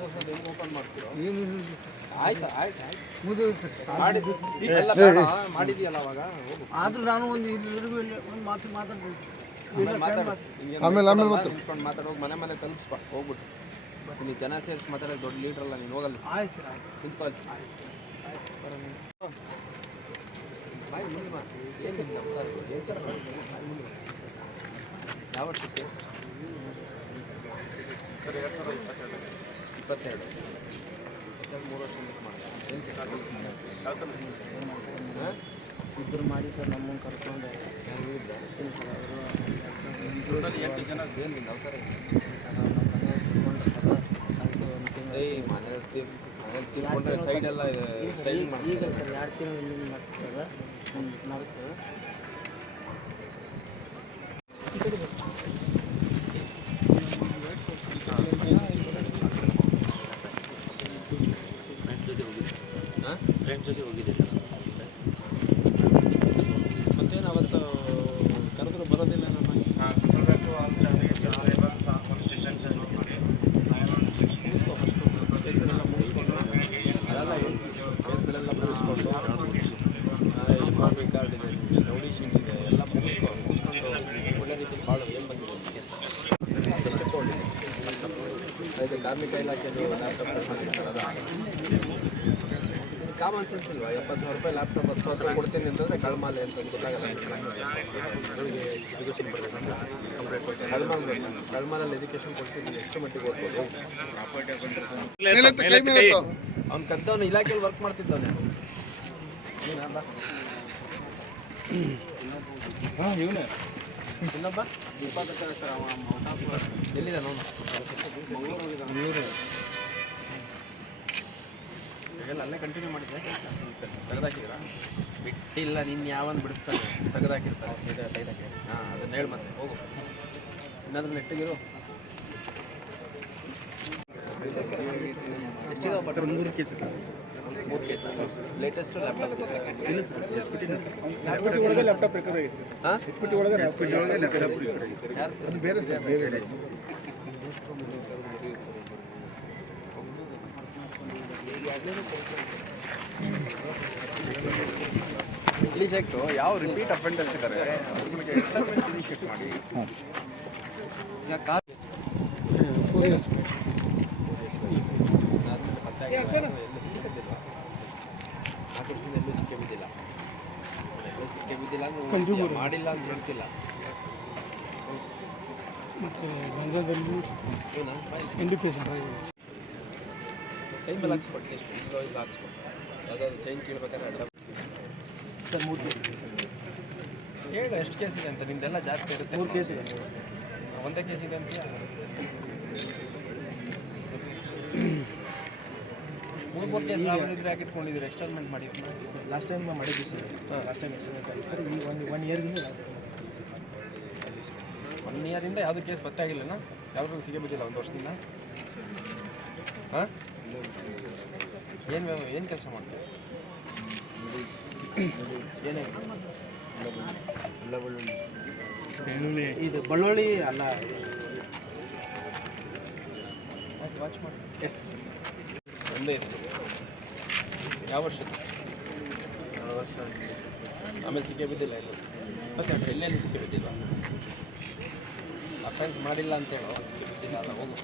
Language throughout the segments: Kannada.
ಹೊಸದು ಹೆಂಗೆ ಓಪನ್ ಮಾಡ್ತೀರೋ ಆಯ್ತು ಮಾಡಿದೆಯಲ್ಲ ಅವಾಗ ಆದ್ರೂ ನಾನು ಒಂದು ಇಲ್ಲಿವರೆಗೂ ಒಂದು ಮಾತಾಡ್ತೀನಿ ನಿಂತ್ಕೊಂಡು ಮಾತಾಡೋಗಿ ಮನೆ ತಲುಪಿಸ್ಕೊ ಹೋಗ್ಬಿಟ್ಟು ನೀನು ಜನ ಸೇರಿಸಿ ಮಾತಾಡೋದು ದೊಡ್ಡ ಲೀಡ್ರಲ್ಲ ನೀನು ಹೋಗಲ್ಲ. ಆಯ್ತು ಸರ್ ಆಯ್ತು ನಿಂತ್ಕೊಳ್ಳಿ ಬಾಯ್ ಮುಂದೆ ಏನು ಯಾವ ವರ್ಷಕ್ಕೆ 22 3 ವರ್ಷ ಇಬ್ಬರು ಮಾಡಿ ಸರ್ ನಮ್ಮನ್ನು ಕರ್ಕೊಂಡು ಏನಿಲ್ಲ ಅವತಾರ ಸರ್ ನಮ್ಮ ಮನೆಯವ್ರು ತಿಳ್ಕೊಂಡ್ರೆ ಸರ್ ಅದಕ್ಕೆ ಒಂದು ತಿಂಗಳು ಮನೆಯವ್ರು ತಿಳ್ಕೊಂಡ್ರೆ ಸೈಡ್ ಎಲ್ಲ ಸ್ಟೈಲಿಂಗ್ ಮಾಡಿ ಈಗ ಸರ್ 2 ತಿಂಗಳು ಹಿಂದಿನ ಮಾಡ್ತೀವಿ ಸರ್ ನಾಲ್ಕು ಫ್ರೆಂಡ್ಸ್ ಜೊತೆ ಹೋಗಿದೆ ಸರ್. ಮತ್ತೇನು ಅವತ್ತು ಕರೆದ್ರು ಬರೋದಿಲ್ಲ ನಮ್ಮ ಮುಗಿಸ್ಕೊ ಫಸ್ಟು ಕೇಸ್ಗಳೆಲ್ಲ ಮುಗಿಸ್ಕೊಂಡು ಅದೆಲ್ಲ ಕೇಸ್ಗಳೆಲ್ಲ ಮುಗಿಸ್ಕೊಂಡು ಕಾರ್ಡ್ ಇದೆ ರೌಡಿ ಶೀಟ್ ಇದೆ ಎಲ್ಲ ಮುಗಿಸ್ಕೊಂಡು ಒಳ್ಳೆ ರೀತಿ ಬಾಳು ಏನು ಬಂದಿದೆ ಎಷ್ಟು ತಗೊಂಡಿದೆ ಇದು ಕಾರ್ಮಿಕ ಇಲಾಖೆದು ಲ್ಯಾಪ್ಟಾಪ್ ಮಾಡಿರ್ತಾರಲ್ಲ ಕಾಮನ್ ಸೆನ್ಸ್ ಇಲ್ವಾ? 70,000 ರೂಪಾಯಿ ಲ್ಯಾಪ್ಟಾಪ್ 10,000 ರೂಪಾಯಿ ಕೊಡ್ತೀನಿ ಅಂತಂದರೆ ಕಳ್ಮಾಲೆ ಅಂತ ಗೊತ್ತಾಗಲ್ಲ. ಕಳ್ಮಾಲಲ್ಲಿ ಎಜುಕೇಷನ್ ಕೊಡಿಸಿ ಎಷ್ಟು ಮಟ್ಟಿಗೆ ಓದ್ಬೋದು? ಅವ್ನು ಕದ್ದವನು ಇಲಾಖೆಯಲ್ಲಿ ವರ್ಕ್ ಮಾಡ್ತಿದ್ದವನೇ. ಇನ್ನೊಬ್ಬ ಎಲ್ಲಿದೆ ನಾವು ಎಲ್ಲ ಅಲ್ಲೇ ಕಂಟಿನ್ಯೂ ಮಾಡಿದ್ರೆ ಕೆಲಸ ತೆಗೆದಾಕಿದ್ದೀರಾ? ಬಿಟ್ಟಿಲ್ಲ, ನಿನ್ನ ಯಾವನ್ ಬಿಡಿಸ್ತಾನೆ ತೆಗೆದಾಕಿರ್ತಾರೆ ಟೈಟಾಗಿ. ಅದನ್ನ ಹೇಳಿ ಮತ್ತೆ ಹೋಗು, ಏನಾದರೂ ನೆಟ್ಟಿಗಿರು. ಎಷ್ಟಿದಾವೆ ಬಟ್ 3 ಕೇಸ್ ಲೇಟೆಸ್ಟು ಲ್ಯಾಪ್ಟಾಪ್ ಬೇರೆ ಸರ್ ಬೇರೆ ಕ್ಲೀನ್ ಆಯಿತು. ಯಾವ ರಿಪೀಟ್ ಅಫೆಂಡರ್ಸ್ ಇದ್ದಾರೆ ಅವ್ರಿಗೆ ಎಕ್ಸ್ಟರ್ಮೆಂಟ್ ಇನಿಷಿಯೇಟ್ ಮಾಡಿ. ಈಗ ಕಾರ್ 4 ಇಯರ್ಸ್ ಮತ್ತೆ ಎಲ್ಲೂ ಸಿಕ್ಕೇ ಬಿದ್ದಿಲ್ಲ. 4 ವರ್ಷದಿಂದ ಎಲ್ಲೂ ಸಿಕ್ಕೇ ಬಿದ್ದಿಲ್ಲ ಅಂದ್ರೆ ಮಾಡಿಲ್ಲ ಅಂತ ಹೇಳ್ತಿಲ್ಲ. ಟೈಮಲ್ಲಿ ಹಾಕ್ಸ್ಕೊಟ್ಟು ಇಂಪ್ಲಾಯಿಸ್ ಹಾಕ್ಸ್ಕೊಟ್ಟು ಯಾವುದಾದ್ರು ಚೈನ್ ಕೇಳ್ಬೇಕಾದ್ರೆ ಅಡ್ಡ ಸರ್ 3 ಕೇಸ್ ಇದೆ ಸರ್. ಹೇಳು ಎಷ್ಟು ಕೇಸ್ ಇದೆ ಅಂತ. ನಿಮ್ದೆಲ್ಲ ಜಾಸ್ತಿ ಇರುತ್ತೆ. 3 ಕೇಸ್ ಇದೆ ಸರ್. ಒಂದೇ ಕೇಸ್ ಇದೆ ಅಂತ 3 ಕೇಸ್ ಯಾವ್ದಿದ್ರೆ ಯಾಕೆ ಇಟ್ಕೊಂಡಿದ್ದೀರಿ? ಎಕ್ಸ್ಟರ್ಮೆಂಟ್ ಮಾಡಿ ಸರ್ ಲಾಸ್ಟ್ ಟೈಮ್ ಮಾಡಿದ್ವಿ ಸರ್. ಲಾಸ್ಟ್ ಟೈಮ್ ಎಕ್ಸ್ಟರ್ಮೆಂಟ್ ಆಗಿದೆ ಸರ್. ಈ 1 ಇಯರ್ಗಿಂದ 1 ಇಯರಿಂದ ಯಾವುದೂ ಕೇಸ್ ಗೊತ್ತಾಗಿಲ್ಲನಾ? ಯಾವುದ್ರೂ ಸಿಗೇ ಬಿದ್ದಿಲ್ಲ 1 ವರ್ಷದಿಂದ? ಹಾಂ, ಏನು ಕೆಲಸ ಮಾಡ್ತೀವಿ? ಏನೇ ಇದು ಬಳ್ಳೊಳ್ಳಿ ಅಲ್ಲ, ವಾಚ್ ಮಾಡಿ. ಎಸ್ ಒಂದೇ ಇತ್ತು. ಯಾವ ವರ್ಷದ್ದು? 2 ವರ್ಷ. ಆಮೇಲೆ ಸಿಕ್ಕೇ ಬಿದ್ದಿಲ್ಲ ಇಲ್ಲ? ಮತ್ತೆ ಎಲ್ಲೇನು ಸಿಕ್ಕೇ ಬಿದ್ದಿಲ್ಲ? ಅಫೆನ್ಸ್ ಮಾಡಿಲ್ಲ ಅಂತೇಳು, ಸಿಕ್ಕೇ ಬಿದ್ದಿಲ್ಲ ಅಲ್ಲ, ಹೋಗು.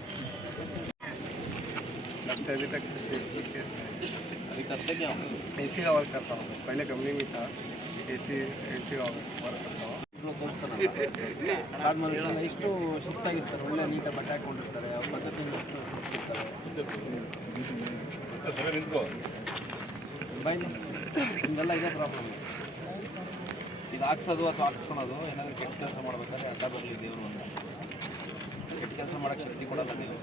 से अभी तक कुछ केस नहीं। अभी करते क्या हो? एसी का वर्क करता हूँ, पहले कंपनी में था, एसी का वर्क करता हूँ. ತೋರಿಸ್ತಾನಲ್ಲ ಎಷ್ಟು ಶಿಸ್ತಾಗಿರ್ತಾರೆ, ಒಳ್ಳೆ ನೀಟಾಗಿ ಬಟ್ಟೆ ಹಾಕೊಂಡಿರ್ತಾರೆ, ಅವ್ರ ಪದ್ಧತಿ ಶಿಸ್ತಿರ್ತಾರೆ. ಬೈಲಿ ನಿಮ್ದೆಲ್ಲ ಇದೇ ಪ್ರಾಬ್ಲಮ್. ಇದು ಹಾಕ್ಸೋದು ಅಥವಾ ಹಾಕ್ಸ್ಕೊಳೋದು, ಏನಾದರೂ ಕೆಟ್ಟ ಕೆಲಸ ಮಾಡ್ಬೇಕಾದ್ರೆ ಅಡ್ಡ ಬರಲಿ ದೇವರು ಅಂತ. ಕೆಟ್ಟ ಕೆಲಸ ಮಾಡೋಕ್ಕೆ ಶಕ್ತಿ ಕೊಡಲ್ಲ ದೇವರು.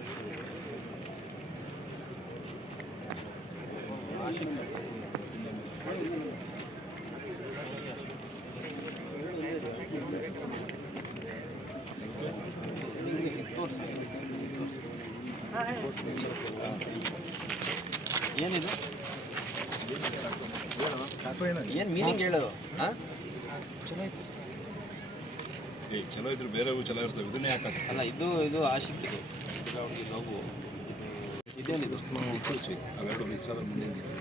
ಏನಿದು? ಏನು ಮೀನಿಂಗ್ ಹೇಳೋದು? ಹಾಂ, ಚಲೋ ಐತೆ. ಚಲೋ ಇದ್ರೆ ಬೇರೆವು ಚಲೋ ಇರ್ತವೆ. ಇದನ್ನೇ ಯಾಕೆ ಅಲ್ಲ, ಇದು ಆಶಿಕ್, ಇದು ಹುಡುಗಿ ನೋವು. ಇದೇನಿದು ಅವೆರಡು ಮಿಕ್ಸ್ ಆದ್ರೆ ಮುಂದಿನ ದಿವಸ